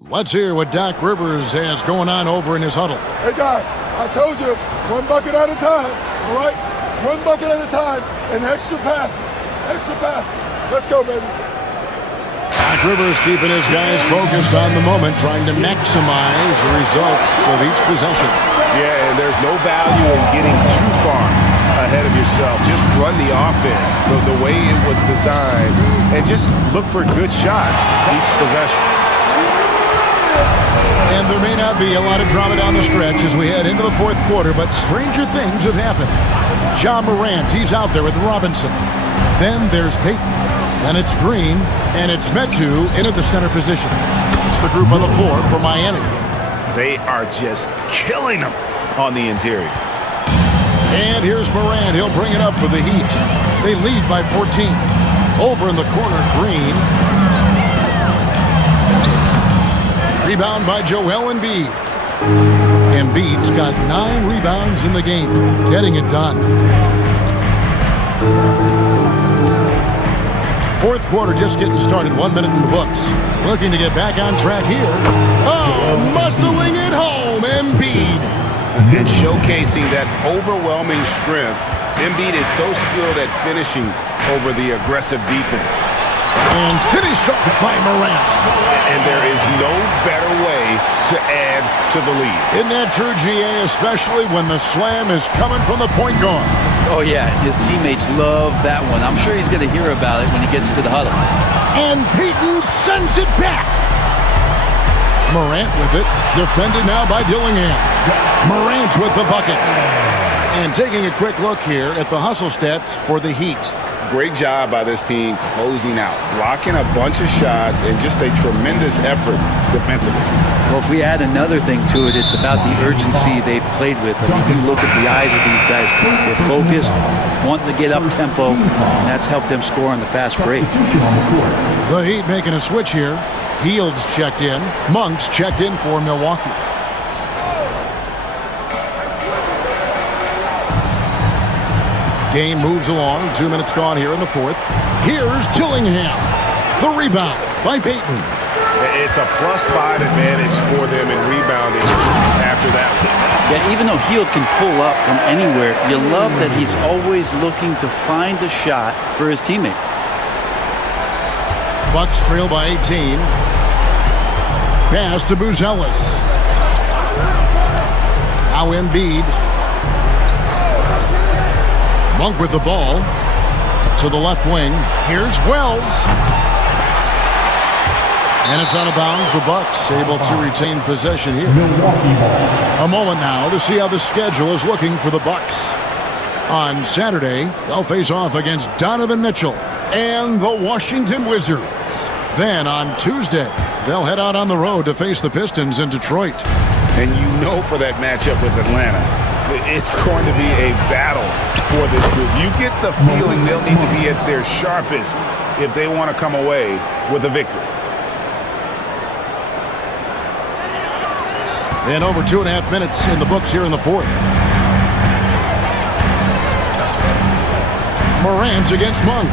Let's hear what Doc Rivers has going on over in his huddle. Hey, guys, I told you, 1 bucket at a time, all right? 1 bucket at a time, and extra passes. Extra passes. Let's go, baby. Doc Rivers keeping his guys focused on the moment, trying to maximize the results of each possession. Yeah, and there's no value in getting too far ahead of yourself. Just run the offense the way it was designed and just look for good shots each possession. And there may not be a lot of drama down the stretch as we head into the fourth quarter, but stranger things have happened. John Morant, he's out there with Robinson. Then there's Peyton. And it's Green, and it's Metu in at the center position. It's the group on the floor for Miami. They are just killing them on the interior. And here's Morant. He'll bring it up for the Heat. They lead by 14. Over in the corner, Green. Rebound by Joel Embiid. Embiid's got 9 rebounds in the game, getting it done. Fourth quarter just getting started. 1 minute in the books. Looking to get back on track here. Oh, muscling it home, Embiid. And showcasing that overwhelming strength. Embiid is so skilled at finishing over the aggressive defense. And finished off by Morant. And there is no better way to add to the lead. Isn't that true, GA? Especially when the slam is coming from the point guard. Oh, yeah, his teammates love that one. I'm sure he's going to hear about it when he gets to the huddle. And Peyton sends it back. Morant with it, defended now by Dillingham. Morant with the bucket. And taking a quick look here at the hustle stats for the Heat. Great job by this team closing out, blocking a bunch of shots, and just a tremendous effort defensively. Well, if we add another thing to it, it's about the urgency they've played with. I mean, you look at the eyes of these guys. They're focused, wanting to get up tempo, and that's helped them score on the fast break. The Heat making a switch here. Heald's checked in. Monk's checked in for Milwaukee. Game moves along. 2 minutes gone here in the fourth. Here's Dillingham. The rebound by Peyton. It's a +5 advantage for them in rebounding after that one. Yeah, even though Hield can pull up from anywhere, you love that he's always looking to find a shot for his teammate. Bucks trail by 18. Pass to Buzelis. Now Embiid. Monk with the ball to the left wing. Here's Wells. And it's out of bounds. The Bucks able to retain possession here. A moment now to see how the schedule is looking for the Bucks. On Saturday, they'll face off against Donovan Mitchell and the Washington Wizards. Then on Tuesday, they'll head out on the road to face the Pistons in Detroit. And you know for that matchup with Atlanta, it's going to be a battle for this group. You get the feeling they'll need to be at their sharpest if they want to come away with a victory. And over 2.5 minutes in the books here in the fourth. Morant against Monk.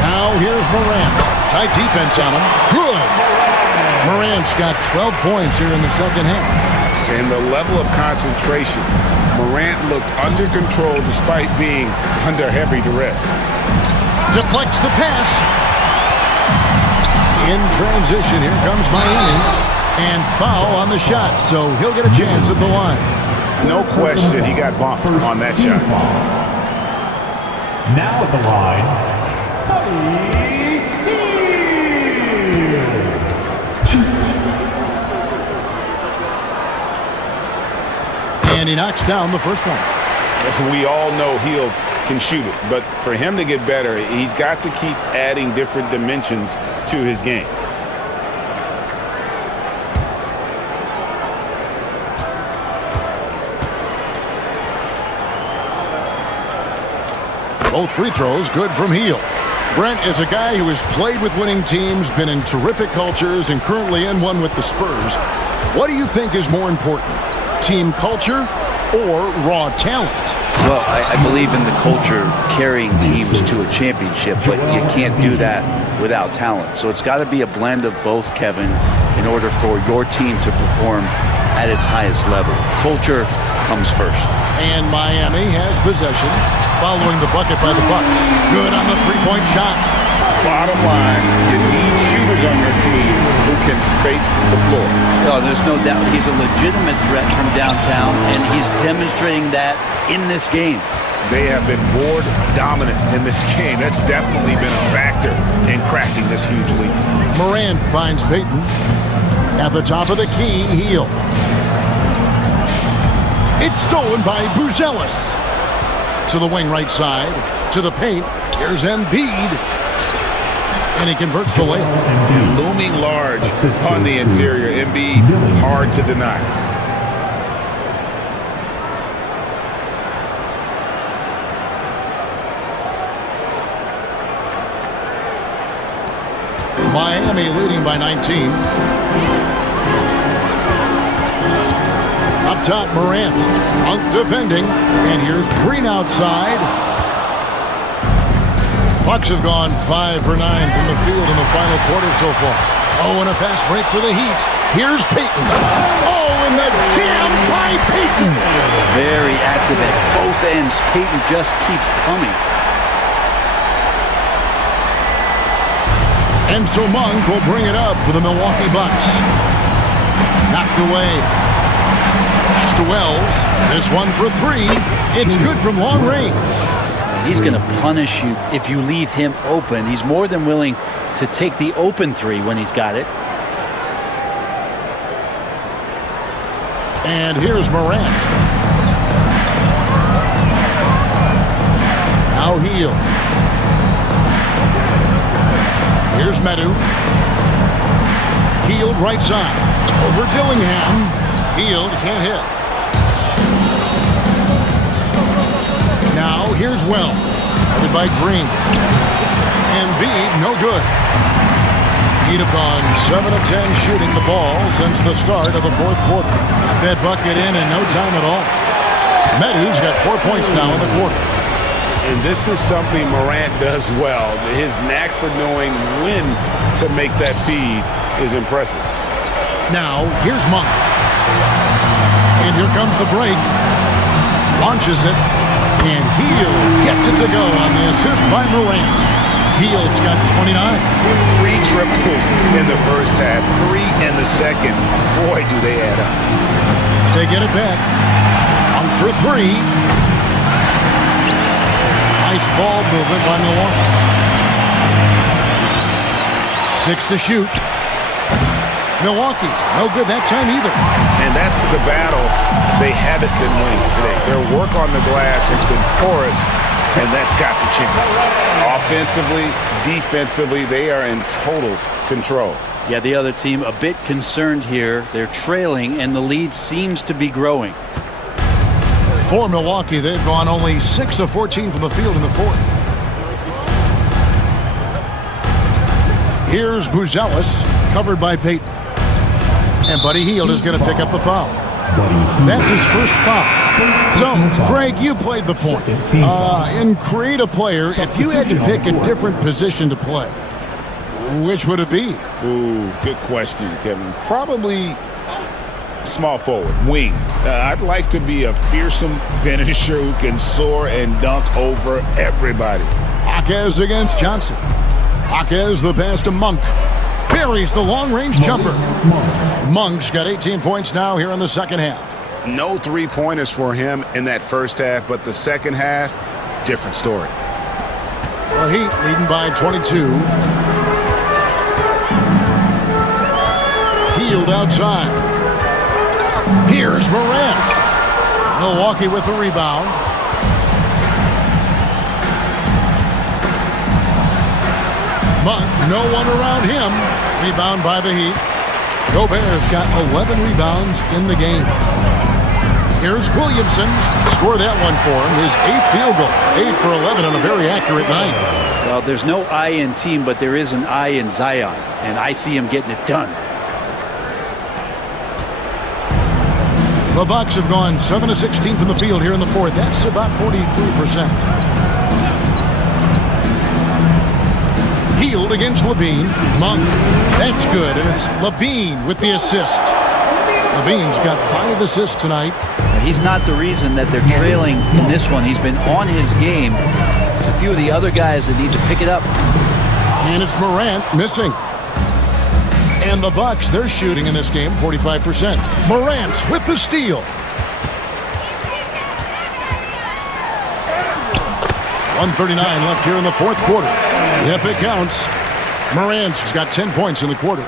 Now here's Morant. Tight defense on him. Good. Morant's got 12 points here in the second half. And the level of concentration, Morant looked under control despite being under heavy duress. Deflects the pass. In transition, here comes Miami. And foul on the shot, so he'll get a chance at the line. No question, he got bumped on that shot. Now at the line, Buddy Hield. And he knocks down the first one. We all know Hield can shoot it, but for him to get better, he's got to keep adding different dimensions to his game. Both free throws good from Hield. Brent is a guy who has played with winning teams, been in terrific cultures, and currently in one with the Spurs. What do you think is more important, team culture or raw talent? Well, I believe in the culture carrying teams to a championship, but you can't do that without talent. So it's got to be a blend of both, Kevin, in order for your team to perform at its highest level. Culture comes first. And Miami has possession following the bucket by the Bucks. Good on the three-point shot. Bottom line, you need shooters players on your team who can space the floor. Oh, there's no doubt he's a legitimate threat from downtown, and he's demonstrating that in this game. They have been board dominant in this game. That's definitely been a factor in crafting this huge lead. Morant finds Payton. At the top of the key, Hield. It's stolen by Buzelis. To the wing right side. To the paint. Here's Embiid. And he converts the layup. Looming large on the interior. Embiid, hard to deny. Miami leading by 19. Up top, Morant. Monk defending. And here's Green outside. Bucks have gone 5 for 9 from the field in the final quarter so far. Oh, and a fast break for the Heat. Here's Payton. Oh, and the jam by Payton. Very active at both ends. Payton just keeps coming. And so Monk will bring it up for the Milwaukee Bucks. Knocked away. Pass to Wells. This one for 3. It's good from long range. He's going to punish you if you leave him open. He's more than willing to take the open 3 when he's got it. And here's Morant. Now Hield. Here's Medu. Hield right side. Over Dillingham. Hield can't hit. Now here's Wells. Covered by Green. Embiid, no good. Heat have gone 7 of 10 shooting the ball since the start of the fourth quarter. Got that bucket in no time at all. Medu's got 4 points now in the quarter. And this is something Morant does well. His knack for knowing when to make that feed is impressive. Now, here's Monk. And here comes the break. Launches it. And Hield gets it to go on the assist by Morant. Hield's got 29. 3 triples in the first half, 3 in the second. Boy, do they add up. They get it back. Monk for 3. Nice ball movement by Milwaukee. 6 to shoot. Milwaukee, no good that time either. And that's the battle they haven't been winning today. Their work on the glass has been porous, and that's got to change. Offensively, defensively, they are in total control. Yeah, the other team a bit concerned here. They're trailing, and the lead seems to be growing. For Milwaukee, they've gone only 6 of 14 from the field in the fourth. Here's Buzelis, covered by Payton. And Buddy Hield is going to pick up the foul. That's his first foul. So, Greg, you played the point. In Create a Player, if you had to pick a different position to play, which would it be? Ooh, good question, Kevin. Probably small forward, wing. I'd like to be a fearsome finisher who can soar and dunk over everybody. Jaquez against Johnson. Jaquez the pass to Monk. Buries the long-range jumper. Monk's got 18 points now here in the second half. No 3-pointers for him in that first half, but the second half, different story. The Heat leading by 22. Hield outside. Here's Morant. Milwaukee with the rebound. Monk, no one around him. Rebound by the Heat. Gobert's got 11 rebounds in the game. Here's Williamson. Score that one for him. His 8th field goal. 8 for 11 on a very accurate night. Well, there's no I in team, but there is an I in Zion, and I see him getting it done. The Bucks have gone 7 of 16 from the field here in the fourth. That's about 43%. Hield against Levine. Monk. That's good. And it's Levine with the assist. Levine's got 5 assists tonight. He's not the reason that they're trailing in this one. He's been on his game. It's a few of the other guys that need to pick it up. And it's Morant missing. And the Bucks, they're shooting in this game 45%. Morant with the steal. 1:39 left here in the fourth quarter. Yep, it counts. Morant's got 10 points in the quarter.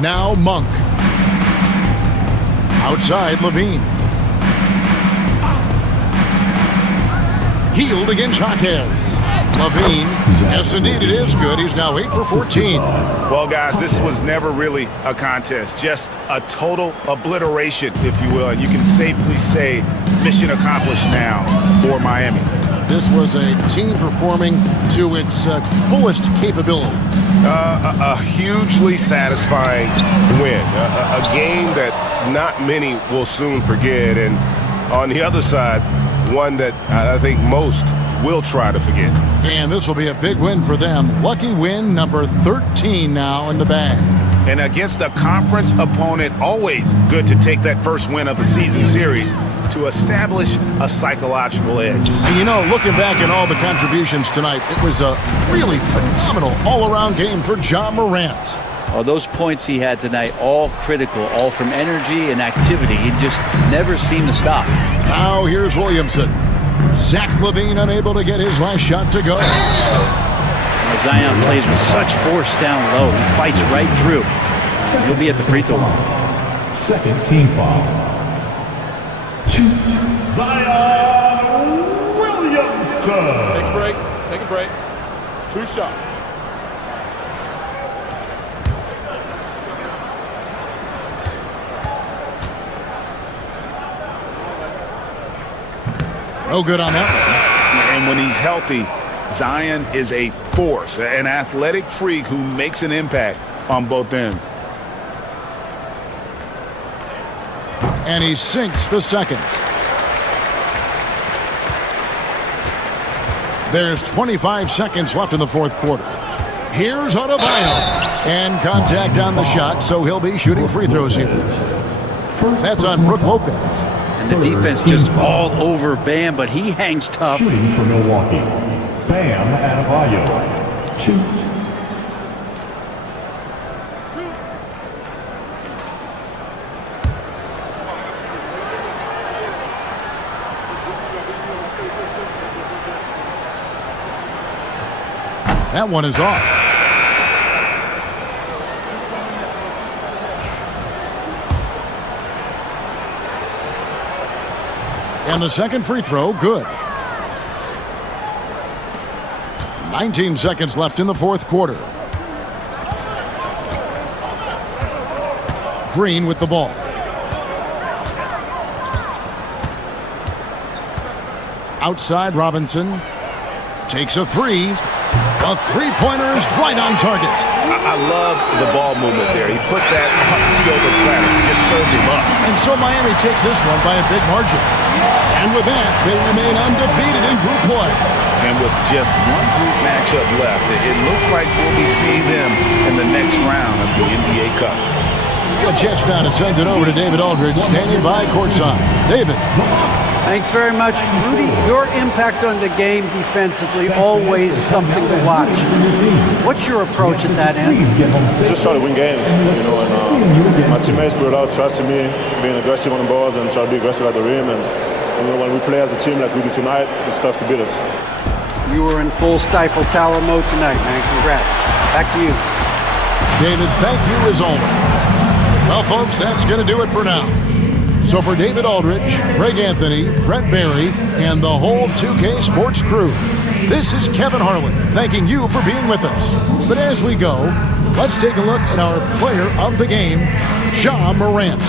Now Monk. Outside, Levine. Healed against Jaquez. Levine. Yes, indeed, it is good. He's now 8 for 14. Well, guys, this was never really a contest. Just a total obliteration, if you will. And you can safely say mission accomplished now for Miami. This was a team performing to its fullest capability. A hugely satisfying win. A game that not many will soon forget. And on the other side, one that I think most will try to forget. And this will be a big win for them. Lucky win number 13 now in the bag. And against a conference opponent, always good to take that first win of the season series to establish a psychological edge. And you know, looking back at all the contributions tonight, it was a really phenomenal all-around game for Ja Morant. Oh, those points he had tonight, all critical, all from energy and activity. He just never seemed to stop. Now here's Williamson. Zach LaVine unable to get his last shot to go. Zion plays with such force down low. He fights right through. He'll be at the free throw line. Second team foul. Zion Williamson. Take a break. Take a break. 2 shots. No good on that one. And when he's healthy, Zion is a force, an athletic freak who makes an impact on both ends. And he sinks the second. There's 25 seconds left in the fourth quarter. Here's Adebayo. And contact on the shot, so he'll be shooting free throws here. That's on Brook Lopez. And the defense just all over Bam, but he hangs tough. Shooting for Milwaukee. Bam Adebayo. 2. That one is off. And the second free throw, good. 19 seconds left in the fourth quarter. Green with the ball. Outside, Robinson takes a three. A three-pointer is right on target. I love the ball movement there. He put that on the silver platter, just served him up. And so Miami takes this one by a big margin. And with that, they remain undefeated in group play. And with just one group matchup left, it looks like we'll be seeing them in the next round of the NBA Cup. Get a chance now to send it over to David Aldridge, standing by courtside. David. Thanks very much. Rudy, your impact on the game defensively, always something to watch. What's your approach at that end? Just try to win games, and my teammates put a lot of trust in me, being aggressive on the balls and try to be aggressive at the rim. And when we play as a team like we do tonight, it's tough to beat us. You were in full Stifle Tower mode tonight, man. Congrats. Back to you. David, thank you as always. Well, folks, that's going to do it for now. So for David Aldridge, Greg Anthony, Brett Barry, and the whole 2K Sports crew, this is Kevin Harlan thanking you for being with us. But as we go, let's take a look at our player of the game, Ja Morant.